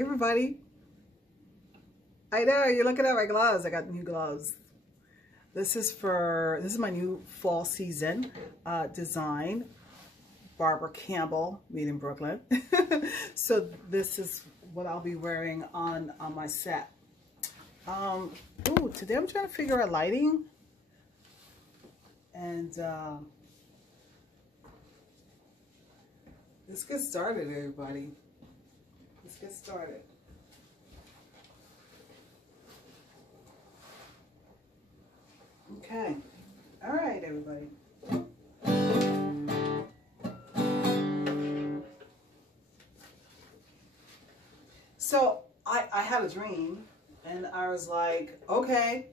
Hey everybody. I know, you're looking at my gloves. I got new gloves. This is my new fall season design. Barbara Campbell, made in Brooklyn. So this is what I'll be wearing on my set. Ooh, today I'm trying to figure out lighting. And let's get started, everybody. Let's get started. Okay. All right, everybody. So I had a dream, and I was like, okay.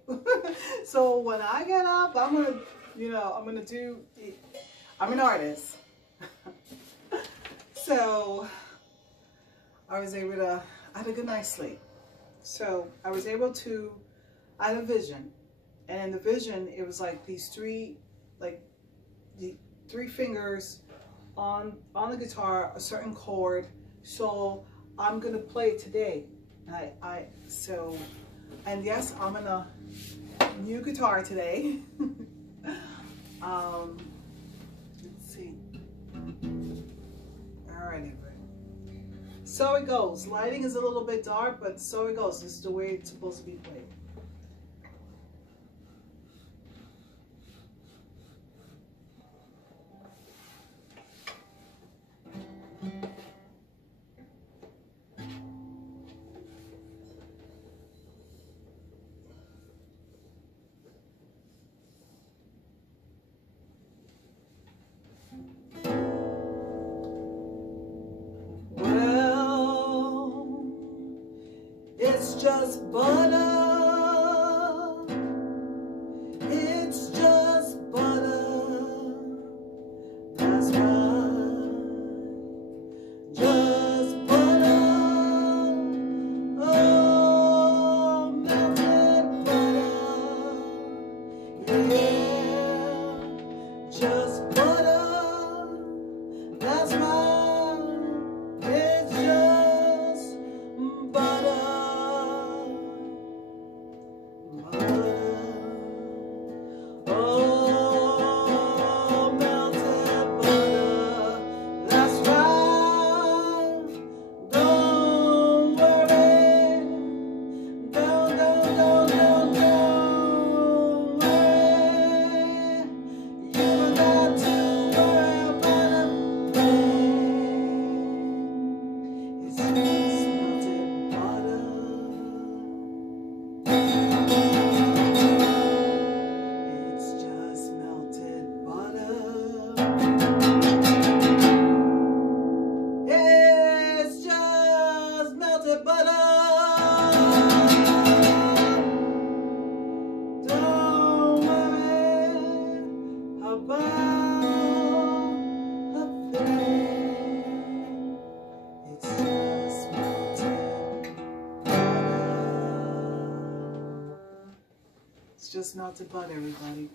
So when I get up, I'm an artist. So I was able to, I had a good night's sleep. So I was able to, I had a vision. And in the vision, it was like these three fingers on the guitar, a certain chord. So I'm gonna play it today. And yes, I'm in a new guitar today. Let's see. All right, everybody. So it goes. Lighting is a little bit dark, but so it goes. This is the way it's supposed to be played. It's just butter. It's just butter. That's right. Just butter. Oh, melted butter. Yeah. Just butter. That's right. It's just butter. It's just melted butter, everybody.